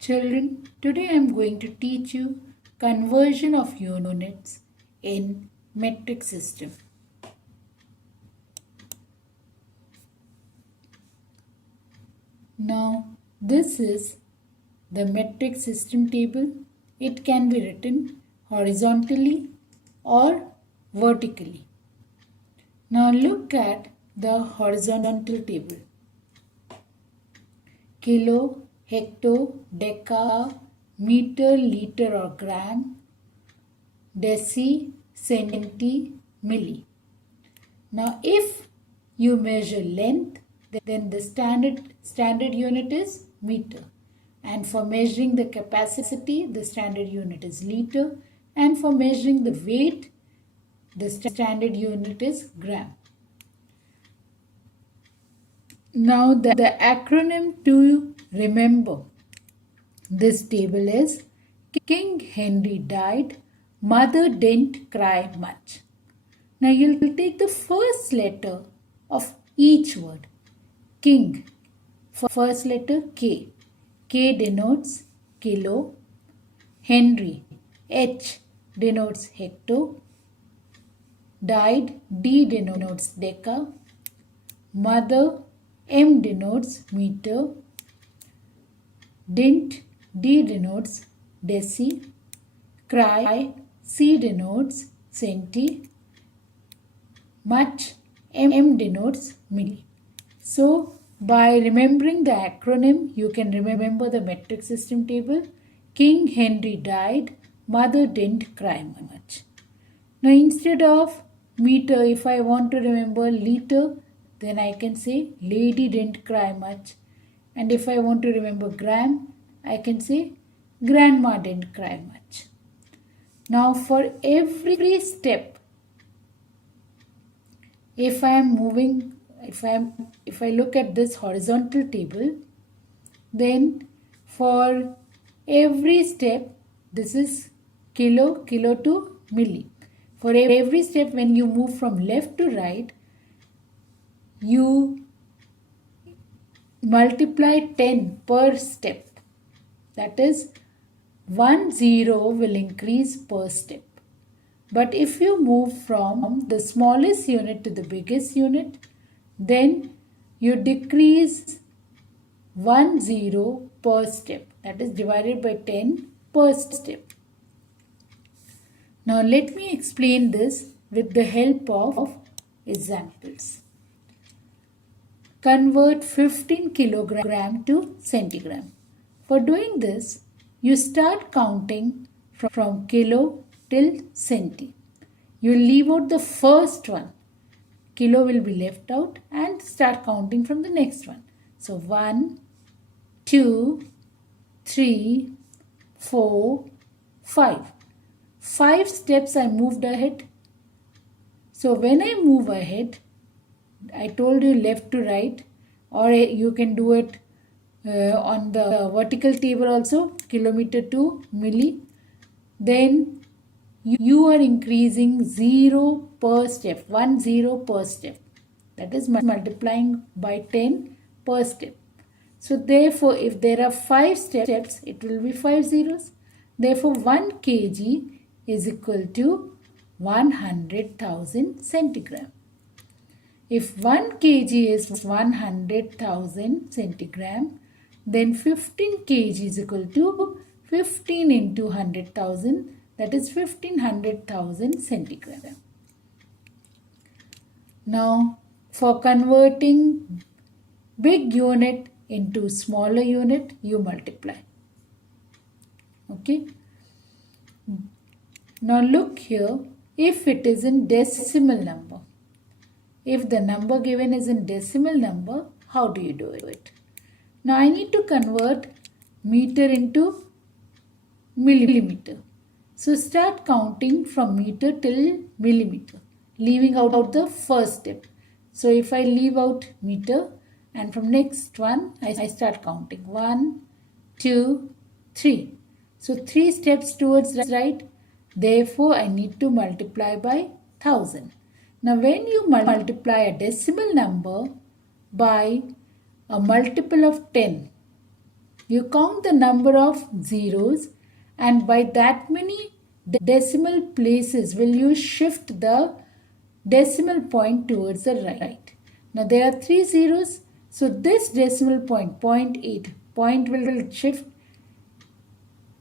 Children, today I am going to teach you conversion of units in metric system. Now, this is the metric system table. It can be written horizontally or vertically. Now look at the horizontal table. Kilo, hecto, deca, meter, liter or gram, deci, centi, milli. Now if you measure length, then the standard unit is meter. And for measuring the capacity, the standard unit is liter. And for measuring the weight, the standard unit is gram. Now the acronym to remember this table is King Henry died, mother didn't cry much. Now you'll take the first letter of each word. King, first letter K. K denotes kilo. Henry, H denotes hecto. Died, D denotes deca. Mother, M denotes meter. Didn't, D denotes deci. Cry, C denotes centi. Much, M denotes milli. So, by remembering the acronym, you can remember the metric system table. King Henry died, mother didn't cry much. Now, instead of meter, if I want to remember liter, then I can say lady didn't cry much. And if I want to remember gram, I can say grandma didn't cry much. Now, for every step, if I look at this horizontal table, then for every step, this is kilo to milli. For every step, when you move from left to right, you multiply 10 per step. That is, 1 0 will increase per step. But if you move from the smallest unit to the biggest unit, then you decrease 1 0 per step. That is divided by 10 per step. Now let me explain this with the help of examples. Convert 15 kilogram to centigram. For doing this, you start counting from kilo till centi. You leave out the first one. Kilo will be left out and start counting from the next one. So 1, 2, 3, 4, 5. 5 steps I moved ahead. So when I move ahead, I told you left to right, or you can do it on the vertical table also, kilometer to milli. Then you are increasing 0 per step, 1 0 per step. That is multiplying by 10 per step. So therefore, if there are 5 steps, it will be 5 zeros. Therefore, 1 kg is equal to 100,000 centigram. If 1 kg is 100,000 centigram, then 15 kg is equal to 15 into 100,000, that is 1500,000 centigram. Now, for converting big unit into smaller unit, you multiply. Okay. Now look here, if it is in decimal number. If the number given is in decimal number, how do you do it? Now I need to convert meter into millimeter. So start counting from meter till millimeter, leaving out the first step. So if I leave out meter and from next one, I start counting 1, 2, 3. So 3 steps towards right. Therefore, I need to multiply by 1000. Now, when you multiply a decimal number by a multiple of 10, You count the number of zeros, and by that many decimal places will you shift the decimal point towards the right. Now there are 3 zeros, so this decimal point, 0.8, point will shift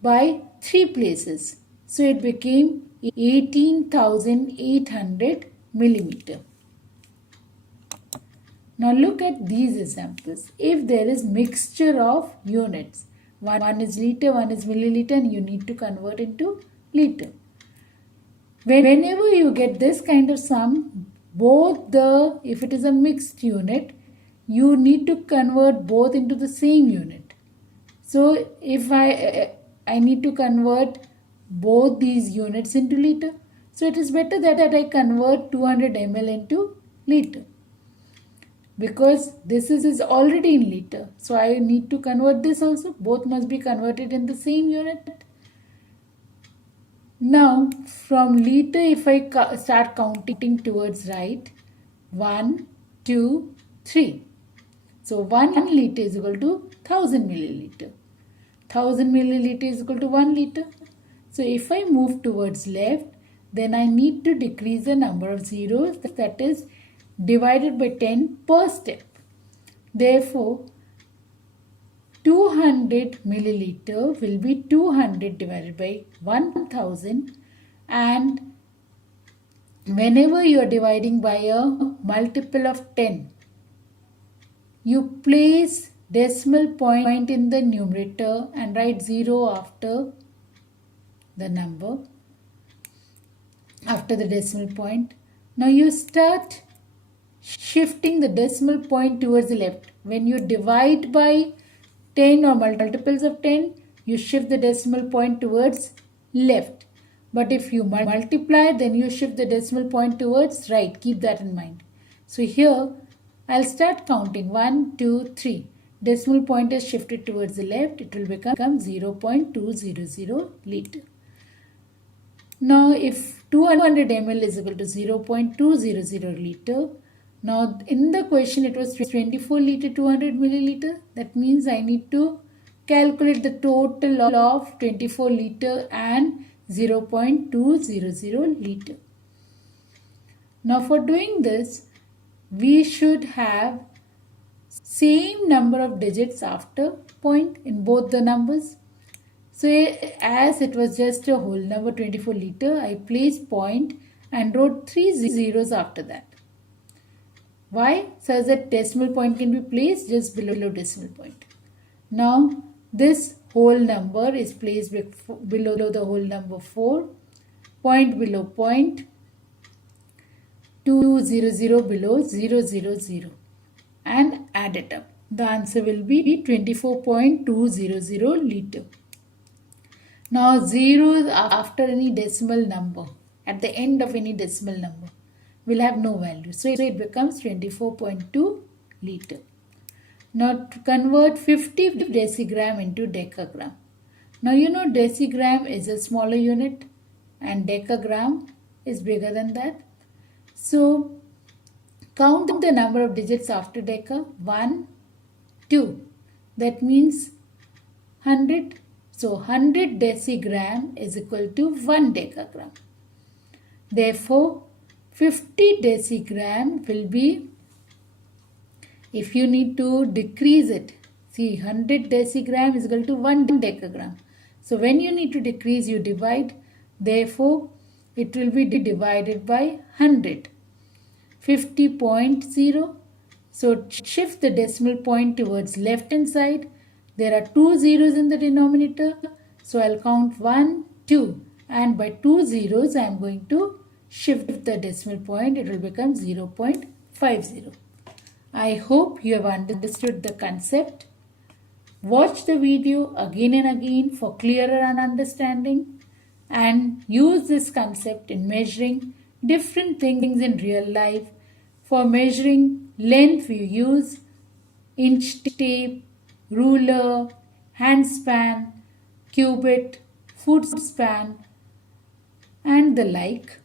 by 3 places. So it became 18,800 millimeter. Now look at these examples. If there is mixture of units, one is liter, one is milliliter, and you need to convert into liter. Whenever you get this kind of sum, if it is a mixed unit, you need to convert both into the same unit. So if I need to convert both these units into liter, so it is better that I convert 200 ml into liter, because this is already in liter. So I need to convert this also. Both must be converted in the same unit. Now from liter, if I start counting towards right, 1, 2, 3. So 1 liter is equal to 1000 milliliter. 1000 milliliter is equal to 1 liter. So if I move towards left, then I need to decrease the number of zeros, that is divided by 10 per step. Therefore, 200 milliliter will be 200 divided by 1000, and whenever you are dividing by a multiple of 10, you place decimal point in the numerator and write 0 after the number, after the decimal point. Now you start shifting the decimal point towards the left. When you divide by 10 or multiples of 10, you shift the decimal point towards left. But if you multiply, then you shift the decimal point towards right. Keep that in mind. So here, I'll start counting 1, 2, 3. Decimal point is shifted towards the left. It will become 0.200 liter. Now, if 200 ml is equal to 0.200 liter, now in the question it was 24 liter 200 milliliter. That means I need to calculate the total of 24 liter and 0.200 liter. Now for doing this, we should have same number of digits after point in both the numbers. So as it was just a whole number 24 liter, I placed point and wrote 3 zeros after that. Why? So that decimal point can be placed just below decimal point. Now this whole number is placed below the whole number 4, point below point, 200 below 000, and add it up. The answer will be 24.200 liter. Now zeros after any decimal number, at the end of any decimal number, will have no value. So it becomes 24.2 liter. Now to convert 50 decigram into decagram. Now you know decigram is a smaller unit and decagram is bigger than that. So count the number of digits after deca. 1, 2. That means 100. So 100 decigram is equal to 1 decagram. Therefore 50 decigram will be, if you need to decrease it, see 100 decigram is equal to 1 decagram. So when you need to decrease, you divide. Therefore it will be divided by 100. 50.0. So shift the decimal point towards left hand side. There are 2 zeros in the denominator. So I'll count 1, 2, and by 2 zeros I am going to shift the decimal point. It will become 0.50. I hope you have understood the concept. Watch the video again and again for clearer understanding, and use this concept in measuring different things in real life. For measuring length, we use inch tape, ruler, hand span, cubit, foot span, and the like.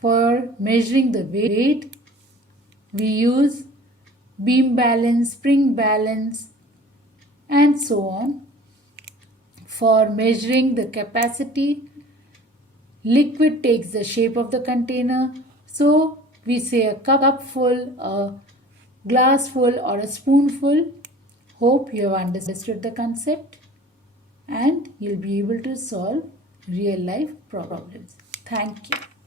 For measuring the weight, we use beam balance, spring balance, and so on. For measuring the capacity, liquid takes the shape of the container. So we say a cup full, a glass full, or a spoonful. Hope you have understood the concept and you'll be able to solve real life problems. Thank you.